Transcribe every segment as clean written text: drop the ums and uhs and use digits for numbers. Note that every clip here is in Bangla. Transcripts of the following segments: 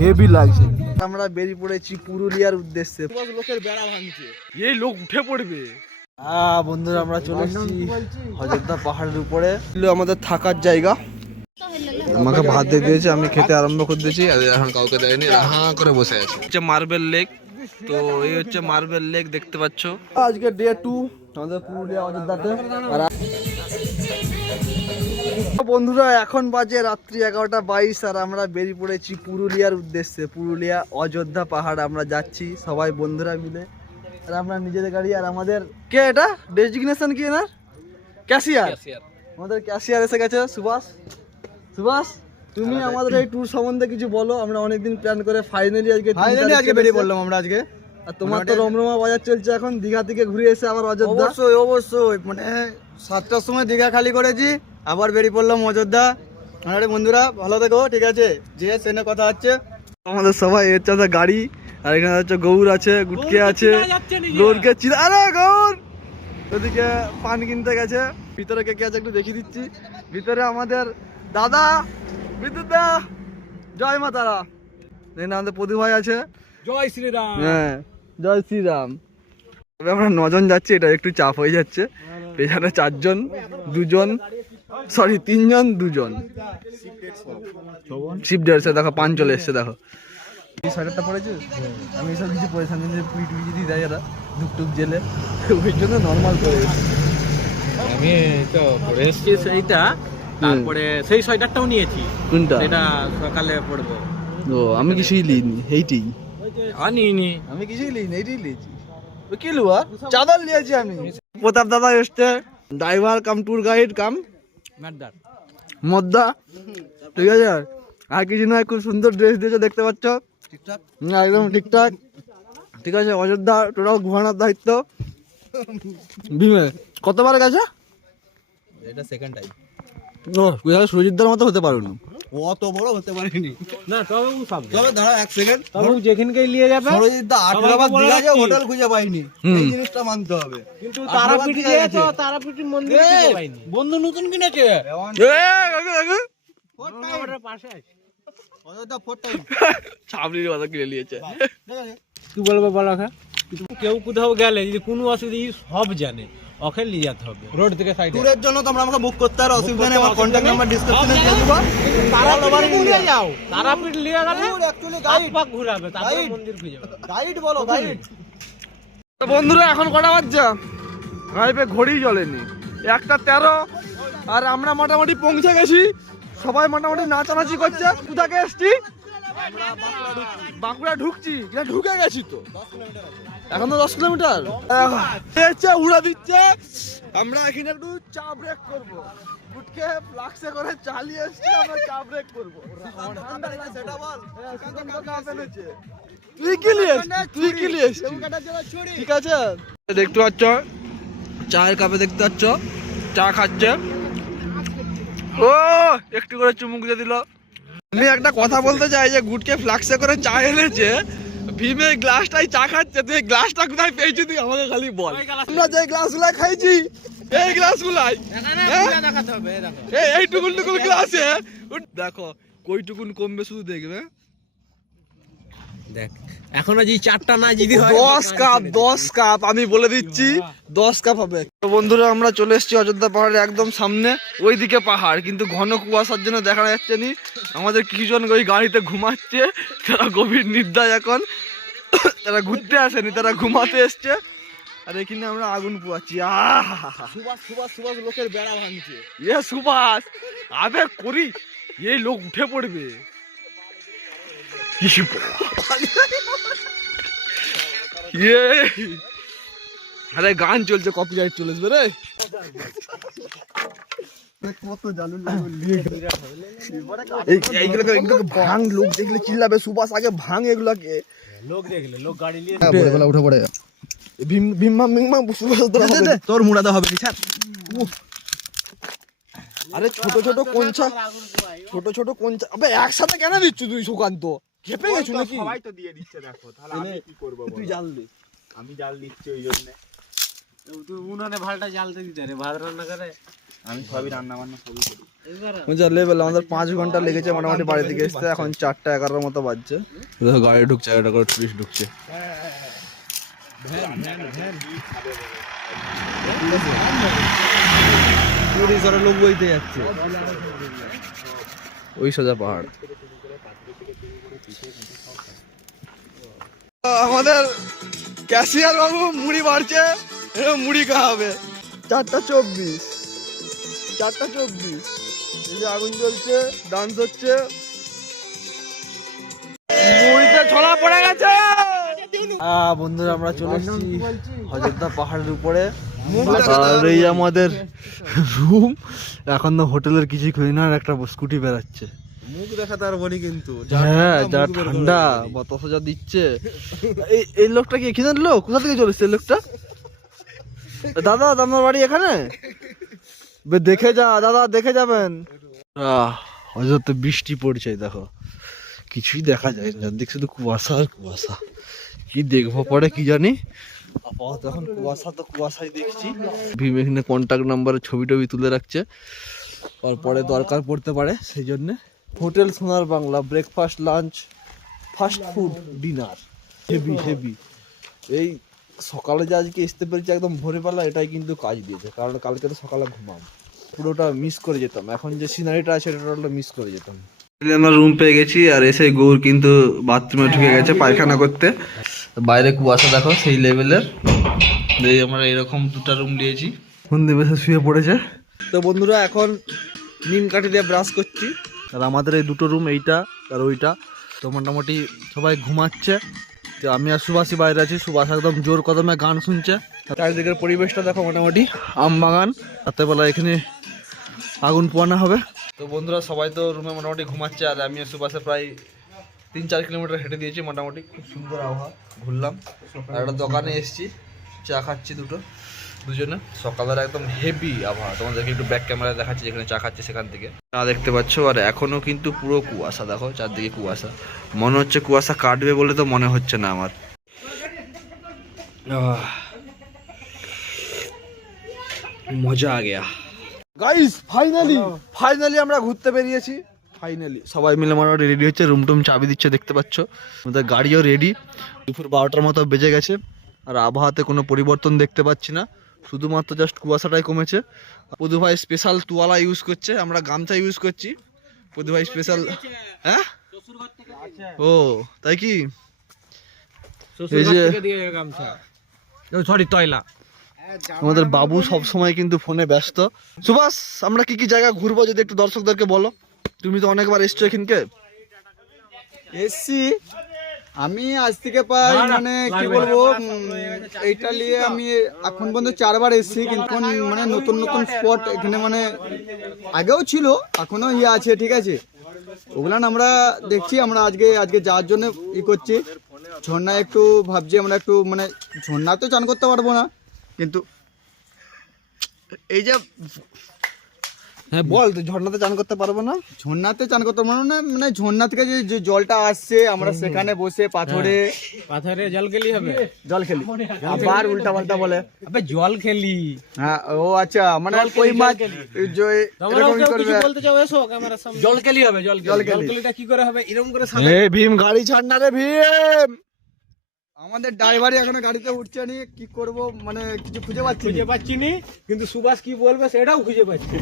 হেভি লাগছে। আমরা বেরিয়ে পড়েছি পুরুলিয়ার উদ্দেশ্যে। লোকের বেড়া ভাঙছে, এই লোক উঠে পড়বে। বন্ধুরা আমরা চলে এসেছি অযোধ্যা পাহাড়ের উপরে, আমাদের থাকার জায়গা। আমাকে ভাত দিয়ে দিয়েছে, আমি খেতে আরম্ভ করে দিয়েছি। এখন কাউকে দেয়নি, হাঁ করে বসে আছে। হচ্ছে মার্বেল লেক। তো এই হচ্ছে মার্বেল লেক, দেখতে পাচ্ছ। আজকে ডে 2 আমাদের পুরুলিয়া অযোধ্যাতে। বন্ধুরা এখন বাজে রাত্রি 11:22 আর আমরা বেরিয়ে পড়েছি পুরুলিয়ার উদ্দেশ্যে। পুরুলিয়া অযোধ্যা পাহাড় আমরা যাচ্ছি সবাই বন্ধুরা মিলে। আর আমরা নিজেদের গাড়ি। আর আমাদের কে এটা ডেজিগনেশন কি না, ক্যাশিয়ার। আমাদের ক্যাশিয়ার এসে গেছে, সুভাষ। সুভাষ, তুমি আমাদের এই ট্যুর সম্বন্ধে কিছু বলো। আমরা অনেকদিন প্ল্যান করে ফাইনালি আজকে বেরিয়ে পড়লাম আমরা আজকে। আর তোমার তো রমরমা বাজার চলছে এখন, দীঘা থেকে ঘুরে এসে আবার অযোধ্যা। অবশ্যই মানে 7টার সময় দীঘা খালি করেছি, আবার বেরিয়ে পড়লাম অযোধ্যা। আরে বন্ধুরা ভালো থেকো, ঠিক আছে? যে সেনে কথা হচ্ছে আমাদের সবাই হচ্ছে গাড়ি। আর এখানে হচ্ছে গৌর আছে, গুটকে আছে, গৌরকে চিনা। আরে গৌর ওদিকে পান কিনতে গেছে। ভিতরে কে কে আছে একটু দেখিয়ে দিচ্ছি। ভিতরে আমাদের দাদা বিদ্যুৎ দা, জয় মা তারা। এখানে আমাদের প্রদু ভাই আছে, জয় শ্রীরাম। হ্যাঁ জয় শ্রীরাম। তবে আমরা 9 জন যাচ্ছি, এটা একটু চাপ হয়ে যাচ্ছে। পেছনে 4 জন, 2 জন, সরি 3 জন 2 জন। শিপ ডেয়ারসে দেখো পান চলে এসছে, দেখো এই সোয়েটারটা পরেছে। আমি এসব কিছু পরেছিলাম যে পুরি টুরি যদি দেয় এরা টুকটুক জেলে, ওই জন্য নর্মাল পরে গেছি। আমি তো পরে এসেছি সেইটা, তারপরে সেই সোয়েটারটাও নিয়েছি। কোনটা? সেটা সকালে পরবো। ও আমি কিছুই লিইনি, এইটাই আনিনি। আমি কিছুই লিইনি, এইটাই লিয়েছি। ও কি লুয়া, চাদর লিয়েছি আমি। প্রতাপ দাদা এসছে, ড্রাইভার কাম ট্যুর গাইড কাম ম্যাডার মদ্দা, ঠিক আছে। আর কিছু নয়, খুব সুন্দর ড্রেস দিয়েছে, দেখতে পাচ্ছ। ঠিকঠাক, একদম ঠিকঠাক, ঠিক আছে। অযোধ্যা টোটাল ঘোরানোর দায়িত্ব ভীমে। কতবার গেছে এটা সেকেন্ড টাইম। ও সুজিতদার মতো হতে পারো না, অত বড় হতে পারিনি না, তবে ও সব তবে দাঁড়া 1 সেকেন্ড। তবে ও যেখানকেই নিয়ে যাবে। সরজিৎদা 18 বার দীঘা যে হোটেল খুঁজে পাইনি, এই জিনিসটা মানতে হবে। কিন্তু তারাপীঠ গিয়েছো, তারাপীঠ মন্দির খুঁজে পাইনি। বন্ধু নতুন কিনেছে, আমাদের পাশে আছে। অযোধ্যা 4 টাইম ছাবড়ির কথা কিনে নিয়েছে। কি বলবো বলো? কেউ কোথাও গেলে যদি কোনো অসুবিধা সব জানে, ওকে নিয়ে যেতে হবে রোড থেকে সাইডে। ট্যুরের জন্য তোমরা আমাকে বুক করতে আর অসুবিধা নেই, আমার কন্টাক্ট নাম্বার ডেসক্রিপশনে দিয়ে দেব। তারাপীঠ নিয়ে যাও, তারাপীঠ নিয়ে গেলে অ্যাকচুয়ালি গাইড পাক ঘুরাবে, তারপরে মন্দির খুঁজে পাবে। গাইড বলো, গাইড। বন্ধুরা এখন কটা বাজছে? ভাইপে ঘড়ি জ্বলেনি, 1:13। আর আমরা মোটামুটি পৌঁছে গেছি। সবাই মোটামুটি নাচানাচি করছে। কোথাকে এসছি? বাঁকুড়া ঢুকছি, ঢুকে গেছি তো। এখন তো 10 কিলোমিটার উড়া দিচ্ছে। আমরা এখানে একটু চা ব্রেক করবো। গুটকে ফ্লাক্সে করে চালিয়ে এসছি, আমরা চা ব্রেক করবো। তুই কি লিয়েছিস? ঠিক আছে, দেখতে পাচ্ছ চায়ের কাপে, দেখতে পাচ্ছ চা খাচ্ছে। ও একটু করে চুমুক দিয়ে দিল। আমি একটা কথা বলতে চাই যে গুটকে ফ্লাক্সে করে চা এনেছে, ভীমে গ্লাসটাই চা খাচ্ছে। তুই গ্লাসটা কোথায় পেয়েছি তুই আমাকে খালি বল। আমরা যে গ্লাসগুলা খাইছি, এই গ্লাসগুলাই এইটুকুন টুকুন গ্লাসে দেখো কইটুকুন কমবে, শুধু দেখবে। দেখ এখনো যে 4টা না যদি হয় 10 কাপ আমি বলে দিচ্ছি, 10 কাপ হবে। তো বন্ধুরা আমরা চলে এসেছি অযোধ্যা পাহাড়ের একদম সামনে। ওইদিকে পাহাড়, কিন্তু ঘন কুয়াশার জন্য দেখা যাচ্ছে নি। আমাদের কিছুজন ওই গাড়িতে ঘুমাচ্ছে, তারা গভীর নিদ্রায় এখন। তারা ঘুরতে আসেনি, তারা ঘুমাতে এসছে। আর এখানে আমরা আগুন পোয়াচ্ছি। সুভাষ লোকের বেড়া ভাঙছে। সুভাষ আবে করি, এই লোক উঠে পড়বে। আরে গান চলছে, কপিরাইট চলে আসবে রে। ভাঙ, লোক দেখলে চিল্লাবে। সুভাষ আগে ভাঙ এগুলাকে, লোক দেখলে লোক গাড়ি নিয়ে উঠে পড়ে। তোর মুড়াতে হবে কি? আরে ছোট ছোট কোনছা, আবে একসাথে কেন দিচ্ছ তুই? সুকান্ত খেপে গেছো নাকি? সবাই তো দিয়ে দিচ্ছে, দেখো তাহলে আমি কি করব? তুই জাল দে। আমি জাল দিচ্ছি ওই জন্য। তুই উনানে ভালটা জ্বালতে দিতে রে, ভাত রান্না করে। আমি সবই রান্না বান্না সবই করি। যা লেভেল আমাদের 5 ঘন্টা লেগেছে মোটামুটি বাড়ি থেকে আসতে, এখন 4:11 মতো বাজছে। দেখো গাড়ি ঢুকছে, একটা করে টুরিস্ট ঢুকছে। লোক বইতে যাচ্ছে ওই সোজা পাহাড়। আমাদের ক্যাশিয়ার বাবু মুড়ি বাড়ছে, মুড়ি খাওয়াবে। 4:24 এই যে আগুন জ্বলছে, ডান্স হচ্ছে, মুড়িতে ছোলা পড়ে গেছে। বন্ধুরা আমরা চলে এসেছি অযোধ্যা পাহাড়ের উপরে, আর এই আমাদের রুম। এখন তো হোটেলের কিছুই খুঁজি না, আর একটা স্কুটি বেড়াচ্ছে। মুখ দেখাতে আর বলি কিন্তু হ্যাঁ, যা ঠান্ডা বাতাস যা দিচ্ছে। এই লোকটা কি এখানে লোক? কোথা থেকে চলে এসছে এই লোকটা? দাদা আপনার বাড়ি এখানে? দেখে যা দাদা, দেখে যাবেন। অযোধ্যা বৃষ্টি পড়ছে, দেখো কিছুই দেখা যায় না, দেখ শুধু কুয়াশা আর কুয়াশা। কি দেখবো পরে কি জানি, আপাতত এখন কুয়াশা তো কুয়াশাই দেখছি। ভীম এখানে কন্ট্যাক্ট নাম্বারের ছবি টবি তুলে রাখছে, তারপরে দরকার পড়তে পারে সেই জন্যে। হোটেল সোনার Bangla, breakfast, lunch, fast food, dinner, heavy. এই সকালে যে আজকে আসতে পেরেছি একদম ভোরবেলা, এটাই কিন্তু কাজ দিয়েছে, কারণ কালকে তো সকালে ঘুমাম, পুরোটা মিস করে যেতাম। এখন যে সিনারিটা আছে এটা মিস করে যেতাম। আমরা রুম পেয়ে গেছি, আর এসে গৌর কিন্তু বাথরুমে ঢুকে গেছে পায়খানা করতে। বাইরে কুয়াশা দেখো সেই লেভেলের। এই আমরা এরকম 2টা রুম নিয়েছি, সন্ধে বেশে শুয়ে পড়েছে। তো বন্ধুরা এখন নিম কাঠি দিয়ে ব্রাশ করছি, আর আমাদের এই 2টো রুম, এইটা আর ওইটা, তো মোটামুটি সবাই ঘুমাচ্ছে। তো আমি আর সুভাষই বাইরে আছি, সুভাষ একদম জোর কদমে গান শুনছে। চারিদিকের পরিবেশটা দেখো, মোটামুটি আম বাগান, রাত্রেবেলা এখানে আগুন পোয়ানো হবে। তো বন্ধুরা সবাই তো রুমে মোটামুটি ঘুমাচ্ছে, আর আমি আর সুভাষে প্রায় 3-4 কিলোমিটার হেঁটে দিয়েছি। মোটামুটি খুব সুন্দর আবহাওয়া, ঘুরলাম। আর একটা দোকানে এসেছি, চা খাচ্ছি দুজনে। সকালের একদম হেভি আবহাওয়া, তোমাদেরকে একটু ব্যাক ক্যামেরায় দেখাচ্ছি, যেখানে চা খাচ্ছি সেখান থেকে চা দেখতে পাচ্ছ। আর এখনো কিন্তু পুরো কুয়াশা, দেখো চারদিকে কুয়াশা, মনে হচ্ছে কুয়াশা কাটবে বলে তো মনে হচ্ছে না আমার। মজা আ গেয়া গাইস, ফাইনালি আমরা ঘুরতে বেরিয়েছি। ফাইনালি সবাই মিলে মোটামুটি রেডি হচ্ছে, রুম টুম চাবি দিচ্ছে দেখতে পাচ্ছ। আমাদের গাড়িও রেডি। দুপুর 12টার মতো বেজে গেছে, আর আবহাওয়াতে কোনো পরিবর্তন দেখতে পাচ্ছি না, শুধুমাত্র জাস্ট কুয়াশাটাই কমেছে। পদু ভাই স্পেশাল তোয়ালা ইউজ করছে, আমরা গামছা ইউজ করছি। পদু ভাই স্পেশাল, হ্যাঁ ও তাই কি? এই যে সরি তয়লা। আমাদের বাবু সব সময় কিন্তু ফোনে ব্যস্ত। সুভাষ, আমরা কি কি জায়গা ঘুরবো যদি একটু দর্শকদেরকে বলো, তুমি তো অনেকবার এসছো এখানকে। এসছি আমি আজ থেকে প্রায় মানে কি বলবো, এইটা নিয়ে আমি এখন পর্যন্ত 4বার এসেছি, কিন্তু মানে নতুন স্পট এখানে মানে আগেও ছিল, এখনো আছে, ঠিক আছে। ওগুলো আমরা দেখছি। আমরা আজকে যাওয়ার জন্য করছি ঝর্ণা, একটু ভাবছি আমরা একটু মানে ঝর্ণা তো চান করতে পারবো না, কিন্তু এই যে হ্যাঁ বল, তুই ঝর্ণাতে চান করতে পারবো না? ঝর্ণাতে চান করতে পারবো না, মানে ঝর্ণা থেকে যে জলটা আসছে, আমরা সেখানে বসে পাথরে জল খেলি হবে, জল খেলি, আবার উল্টা পাল্টা বলে জল খেলি। হ্যাঁ ও আচ্ছা, মানে কই মাছ বলতে চাও এসো ক্যামেরার সামনে। জল খেলি হবে, জল খেলিটা কি করে হবে? এরকম করে ভীম গাড়ি ছাড় না রে ভীম। আমাদের ড্রাইভারই এখনো গাড়িতে উঠছে নি, কি করব মানে কিছু খুঁজে পাচ্ছি নি, কিন্তু সুভাষ কি বলবে সেটাও খুঁজে পাচ্ছি।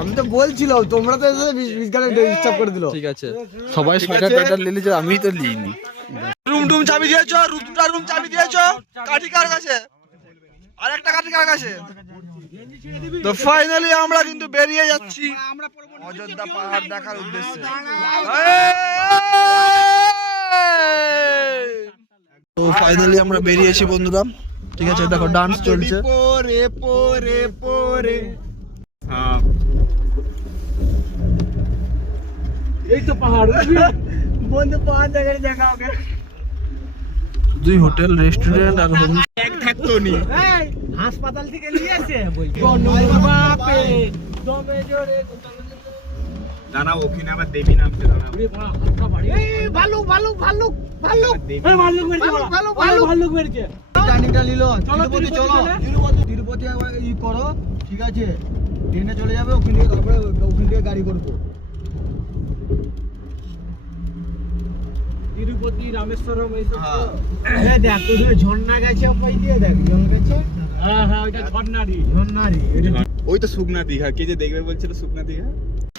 আমি তো বলছিলাম, তোমরা তো এসে 20 গাড়ি ডিস্টার্ব করে দিল। ঠিক আছে, সবাই সোয়েটার নিয়ে নিয়েছে, আমি তো নিইনি। রুম টুম চাবি দিয়েছো? 2টা রুম চাবি দিয়েছো? কাঠি কার কাছে? আরেকটা কাঠি কার কাছে? তো ফাইনালি আমরা কিন্তু বেরিয়ে যাচ্ছি অযোধ্যা পাহাড় দেখার উদ্দেশ্যে। তো ফাইনালি আমরা বেরিয়েছি বন্ধুরা, ঠিক আছে। দেখো ডান্স চলছে। এই তো পাহাড় বন্ধু, পাহাড় দেখা ওকে। দুই হোটেল, রেস্টুরেন্ট আর হোম। এক থাকতো নি, হাসপাতাল থেকে নিয়ে আসে বলছি। দাঁড়াও, ওখানে আবার দেবী নামছে। ভাল্লুক বেরিয়েছে। টার্নিংটা নিল, চলো তিরুপতি তিরুপতি ই করো, ঠিক আছে, ট্রেনে চলে যাবে ওখান থেকে, তারপরে ওখান থেকে গাড়ি করবো। তিরুপতি রামেশ্বরম এইসব হ্যাঁ। এই দেখ তোদের ঝর্ণা গেছে ওই দিয়ে দেখ জল গেছে। হ্যাঁ হ্যাঁ ওইটা ঝর্ণারি ওই তো শুকনা দীঘা, কে যে দেখবে বলছিল শুকনা দীঘা।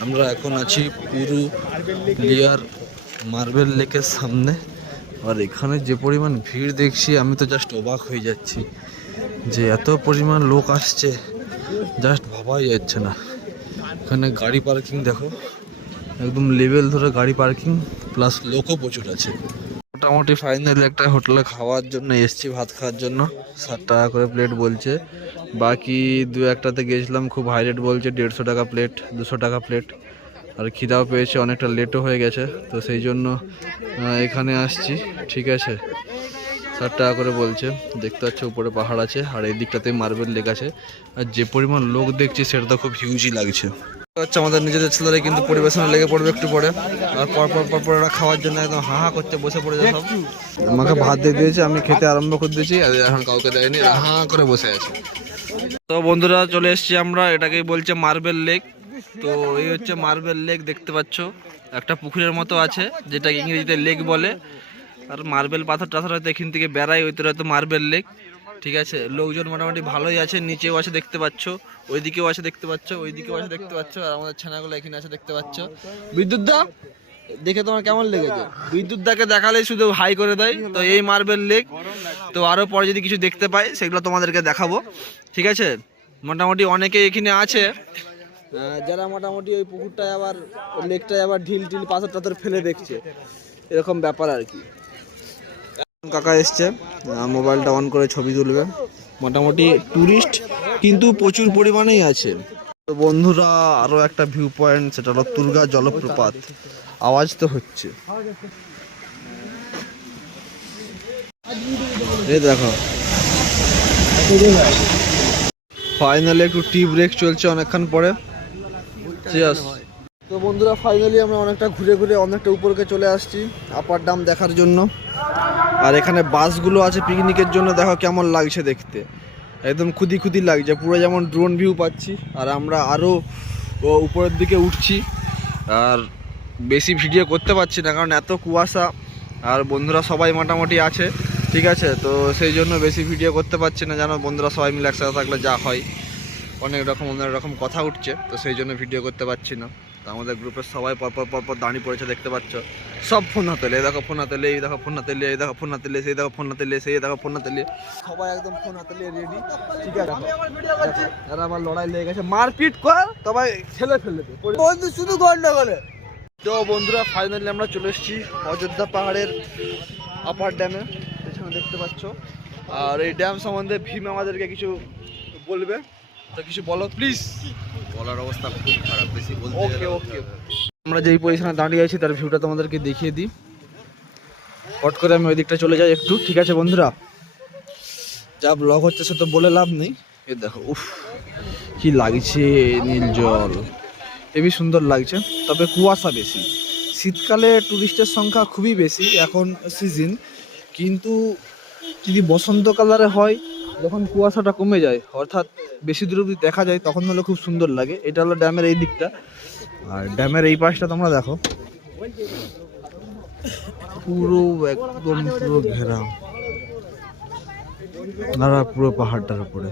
আমরা এখন আছি পুরুলিয়ার মার্বেল লেকের সামনে। আর এখানে যে পরিমাণ ভিড় দেখছি আমি তো জাস্ট অবাক হয়ে যাচ্ছি যে এত পরিমাণ লোক আসছে, জাস্ট ভাবাই যাচ্ছে না। এখানে গাড়ি পার্কিং দেখো, একদম লেভেল ধরে গাড়ি পার্কিং, প্লাস লোকও প্রচুর আছে। মোটামুটি ফাইনালি একটা হোটেলে খাওয়ার জন্য এসছি, ভাত খাওয়ার জন্য। 60 টাকা করে প্লেট বলছে, বাকি দু একটাতে গেছিলাম খুব হাই রেট বলছে, 150 টাকা প্লেট, 200 টাকা প্লেট। আর খিদাও পেয়েছে, অনেকটা লেটও হয়ে গেছে, তো সেই জন্য এখানে আসছি। ঠিক আছে, 60 টাকা করে বলছে। দেখতে পাচ্ছ উপরে পাহাড় আছে, আর এই দিকটাতে মার্বেল লেক আছে। আর যে পরিমাণ লোক দেখছি সেটা তো খুব হিউজই লাগছে। হচ্ছে আমাদের নিজেদের ছেলেরা কিন্তু পরিবেশনে লেগে পড়বে একটু পরে, আর পর ওরা খাওয়ার জন্য একদম হা করতে বসে পড়েছে সব। আমাকে ভাত দিয়ে দিয়েছে, আমি খেতে আরম্ভ করে দিয়েছি, আর এখন কাউকে দেয়নি, হা করে বসে আছে। তো বন্ধুরা চলে এসেছি আমরা, এটাকেই বলছে মার্বেল লেক। তো এই হচ্ছে মার্বেল লেক, দেখতে পাচ্ছ একটা পুকুরের মতো আছে, যেটা ইংরেজিতে লেক বলে। আর মার্বেল পাথর টাথর হয়তো এখান থেকে বেড়ায়, ওই তো হয়তো মার্বেল লেক। ঠিক আছে, লোকজন মোটামুটি ভালোই আছে, নিচেও আছে দেখতে পাচ্ছ, ওইদিকেও আছে দেখতে পাচ্ছ, ওইদিকেও আছে দেখতে পাচ্ছ, আর আমাদের ছানাগুলো এখানে আছে দেখতে পাচ্ছ। বিদ্যুৎ দা দেখে তোমার কেমন লেগেছে? বিদ্যুৎ দাকে দেখালেই শুধু হাই করে দেয়। তো এই মার্বেল লেক, তো আরও পরে যদি কিছু দেখতে পাই সেগুলো তোমাদেরকে দেখাবো। ঠিক আছে, মোটামুটি অনেকে এখানে আছে যারা মোটামুটি ওই পুকুরটায় আবার লেকটায় আবার ঢিল টিল পাথর টাথর ফেলে দেখছে, এরকম ব্যাপার আর কি। কাকা এসছে, মোবাইলটা অন করে ছবি তুলবে। মোটামুটি টুরিস্ট কিন্তু প্রচুর পরিমাণেই আছে। তো বন্ধুরা আরও একটা ভিউ পয়েন্ট, সেটা হলো তুর্গা জলপ্রপাত। আওয়াজ তো হচ্ছে, এই দেখো। ফাইনালি একটু টি ব্রেক চলছে অনেকক্ষণ পরে। তো বন্ধুরা ফাইনালি আমরা অনেকটা ঘুরে ঘুরে অনেকটা উপরকে চলে আসছি আপার ড্যাম দেখার জন্য। আর এখানে বাসগুলো আছে পিকনিকের জন্য, দেখো কেমন লাগছে দেখতে, একদম খুদি খুদি লাগছে, পুরো যেমন ড্রোন ভিউ পাচ্ছি। আর আমরা আরও উপরের দিকে উঠছি, আর বেশি ভিডিও করতে পারছি না কারণ এত কুয়াশা, আর বন্ধুরা সবাই মোটামুটি আছে। ঠিক আছে, তো সেই জন্য বেশি ভিডিও করতে পারছি না, জানো বন্ধুরা সবাই মিলে একসাথে থাকলে যা হয়, অনেক রকম কথা উঠছে, তো সেই জন্য ভিডিও করতে পারছি না। তো আমাদের গ্রুপের সবাই পরপর দাঁড়িয়ে পড়েছে দেখতে পাচ্ছ, সব ফোন হাতে, এই দেখো ফোন হাতে, এই দেখো ফোন হাতে, এই দেখো ফোন হাতে, সেই দেখো ফোন হাতে, সেই দেখো ফোন হাতে, সবাই একদম ফোন হাতে রেডি। ঠিক আছে, আর আমার লড়াই লেগে গেছে, মারপিট কর তবে ছেলে ফেলে দে বন্ধু, শুধু গন্ডগোলে। তো বন্ধুরা ফাইনালি আমরা চলে এসেছি অযোধ্যা পাহাড়ের আপার ড্যামে, পেছনে দেখতে পাচ্ছ। আর এই ড্যাম সম্বন্ধে ভীম আমাদেরকে কিছু বলবে, তো কিছু বলো প্লিজ। বলার অবস্থা খুব খারাপ, বেশি বলতে ওকে ওকে, আমরা যেই পজিশনে দাঁড়িয়ে আছি তার ভিউটা তোমাদেরকে দেখিয়ে দিই। হট করে আমি ওই দিকটা চলে যাই একটু। ঠিক আছে বন্ধুরা, যা ব্লগ হচ্ছে সে তো বলে লাভ নেই। এ দেখো, উফ কি লাগছে, নীল জল, হেবি সুন্দর লাগছে, তবে কুয়াশা বেশি। শীতকালে টুরিস্টের সংখ্যা খুবই বেশি এখন সিজন, কিন্তু যদি বসন্ত কালারে হয়, যখন কুয়াশাটা কমে যায়, অর্থাৎ বেশি দূর অবধি দেখা যায়, তখন হলে খুব সুন্দর লাগে। এটা হলো ড্যামের এই দিকটা, আর ড্যামের এই পাশটা তোমরা দেখো, পুরো একদম পুরো ঘেরা, পুরো পাহাড়টার উপরে।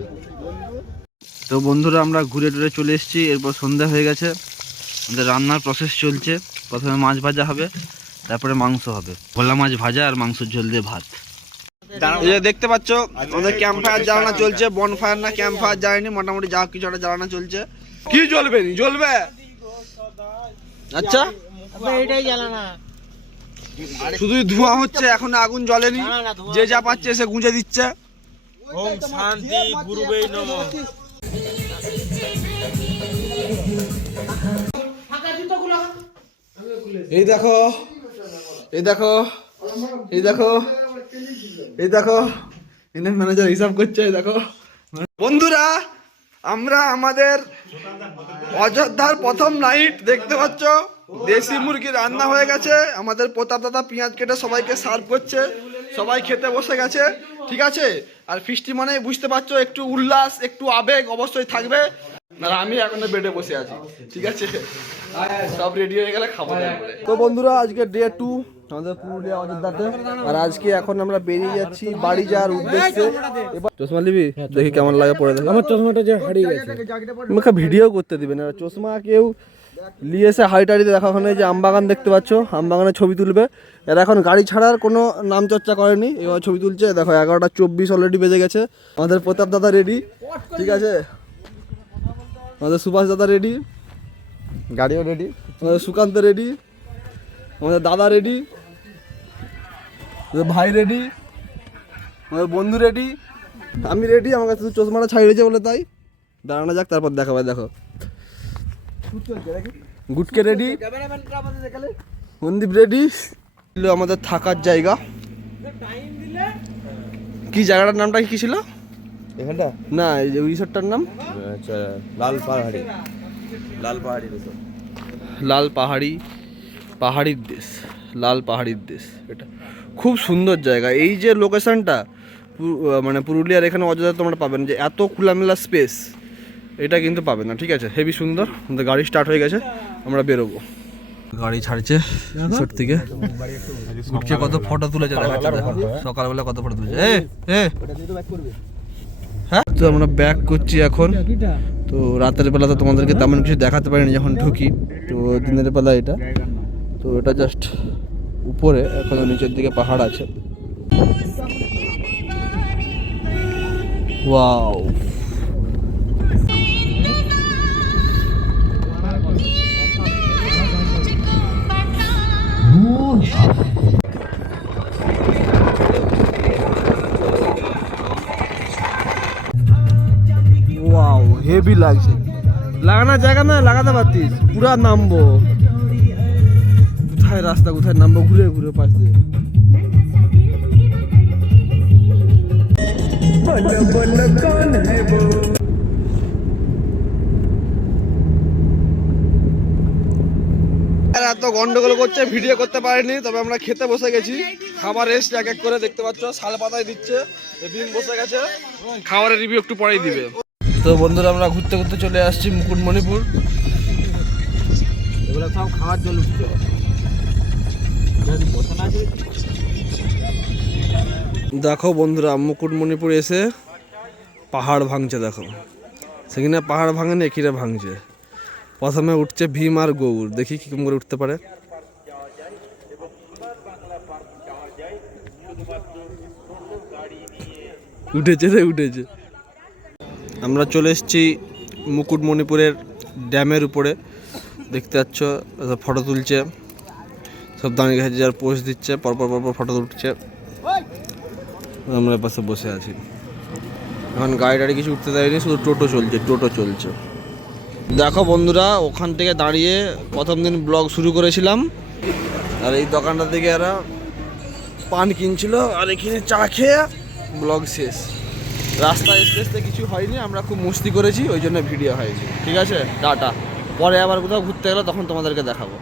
তো বন্ধুরা আমরা ঘুরে টুরে চলে এসেছি, এরপর সন্ধ্যা হয়ে গেছে, আমাদের রান্নার প্রসেস চলছে। প্রথমে মাছ ভাজা হবে, তারপরে মাংস হবে, ভোলা মাছ ভাজা আর মাংসের ঝোল দিয়ে ভাত। এই যে দেখতে পাচ্ছ আমাদের ক্যাম্প ফায়ার জ্বালানো চলছে, বন ফায়ার না ক্যাম্প ফায়ার জ্বালানি, মোটামুটি যা কিছু একটা জ্বালানো চলছে। কি জ্বলবে নি জ্বলবে, আচ্ছা এটাই জ্বালানা, শুধুই ধোঁয়া হচ্ছে, এখন আগুন জ্বলেনি, যে যা পাচ্ছে সে গুঁজে দিচ্ছে। ওম শান্তি গুরুবে নমঃ। এই দেখো, এই দেখো, এই দেখো, এই দেখো, ইন্ডিয়ান ম্যানেজার হিসাব করছে। এই দেখো বন্ধুরা, আমরা আমাদের অযোধ্যার প্রথম নাইট দেখতে পাচ্ছ, দেশি মুরগি রান্না হয়ে গেছে, আমাদের প্রতাপ দাদা পেঁয়াজ কেটে সবাইকে সার্ভ করছে। সবাই খেতে বসে গেছে, ঠিক আছে। আর ফিস্টি মানে বুঝতে পারছো, একটু উল্লাস, একটু আবেগ অবশ্যই থাকবে। আর আমি এখনো বেডে বসে আছি, ঠিক আছে। সব রেডি হয়ে গেলে খাবো। তো বন্ধুরা, আজকে ডে 2 আমাদের পুরুলিয়া অযোধ্যাতে। আর আজকে এখন আমরা বেরিয়ে যাচ্ছি বাড়ি যাওয়ার উদ্দেশ্যে। এবার চশমা নিবি, দেখি কেমন লাগে পরে দেখি। আমার চশমাটা যে হারিয়ে গেছে, আমাকে ভিডিও করতে দিবে না, চশমা কেউ নিয়ে এসে হাইটারিতে দেখা। ওখানে যে আমবাগান দেখতে পাচ্ছ, আমবাগানের ছবি তুলবে। এরা এখন গাড়ি ছাড়ার কোনো নাম চর্চা করেনি, এবার ছবি তুলছে। দেখো 11:24 অলরেডি বেজে গেছে। আমাদের প্রতাপ দাদা রেডি, ঠিক আছে। আমাদের সুভাষ দাদা রেডি, গাড়িও রেডি, আমাদের সুকান্ত রেডি, আমাদের দাদা রেডি, আমাদের ভাই রেডি, আমাদের বন্ধু রেডি, আমি রেডি। আমার কাছে শুধু চশমাটা ছাড়িয়েছে বলে তাই দাঁড়ানো যাক, তারপর দেখাবে। দেখো গুটকে রেডি, মনদীপ রেডি। আমাদের থাকার জায়গা, কি জায়গাটার নামটা কি ছিল এখানটা না, এই যে রিসোর্টটার নাম আচ্ছা লাল পাহাড়ি, লাল পাহাড়ি, পাহাড়ির দেশ, লাল পাহাড়ির দেশ। এটা খুব সুন্দর জায়গা। এই যে লোকেশনটা মানে পুরুলিয়ার এখানে অযোধ্যা তোমরা পাবেন যে এত খোলামেলা স্পেস, এটা কিন্তু পাবে না, ঠিক আছে। হেভি সুন্দর। আমাদের গাড়ি স্টার্ট হয়ে গেছে, আমরা বেরোবো। গাড়ি ছাড়ছে রিসোর্ট থেকে। উঠছে, কত ফটো তুলেছে দেখাচ্ছে, দেখো সকালবেলা কত ফটো তুলেছে। হ্যাঁ, তো আমরা ব্যাক করছি এখন। তো রাতের বেলা তো তোমাদেরকে তেমন কিছু দেখাতে পারিনি যখন ঢুকি, তো দিনের বেলা এটা। তো এটা জাস্ট উপরে, এখনো নিচের দিকে পাহাড় আছে। ওয়াও, ওয়াও, হেভি লাগছে। লাগানোর জায়গা না লাগাতে পারতিস, পুরা নামবো। কোথায় রাস্তা, কোথায় নামবো, ঘুরে ঘুরে পাশ দিয়ে। এত গন্ডগোল করছে, ভিডিও করতে পারিনি। তবে আমরা খেতে বসে গেছি, খাবার এসছে এক এক করে, দেখতে পাচ্ছ শাল পাতায় দিচ্ছে। বিম বসে গেছে, খাবারের রিভিউ একটু পরেই দিবে। তো বন্ধুরা, আমরা ঘুরতে ঘুরতে চলে আসছি মুকুটমণিপুর। এগুলো সব খাওয়ার জল উঠছে। দেখো বন্ধুরা, মুকুটমণিপুর এসে পাহাড় ভাঙছে। দেখো সেখানে পাহাড় ভাঙেনি, একিরে ভাঙছে। প্রথমে উঠছে ভীম আর গৌর, দেখি কি করে উঠতে পারে। উঠেছে রে, উঠেছে। আমরা চলে এসেছি মুকুটমণিপুরের ড্যামের উপরে, দেখতে পাচ্ছ ফটো তুলছে সব, দাঁড়িয়ে গেছে, যার পোস্ট দিচ্ছে, পরপর পরপর ফটো তুলছে। আমরা পাশে বসে আছি। এখন গাড়ি টাড়ি কিছু উঠতে দেয়নি, শুধু টোটো চলছে, টোটো চলছে। দেখো বন্ধুরা, ওখান থেকে দাঁড়িয়ে প্রথম দিন ব্লগ শুরু করেছিলাম। আর এই দোকানটা থেকে এরা পান কিনছিল, আর এখানে চা খেয়ে ব্লগ শেষ। রাস্তায় আসতে আসতে কিছু হয়নি, আমরা খুব মস্তি করেছি, ওই জন্য ভিডিও হয়েছে, ঠিক আছে। টাটা, পরে আবার কোথাও ঘুরতে গেলে তখন তোমাদেরকে দেখাবো।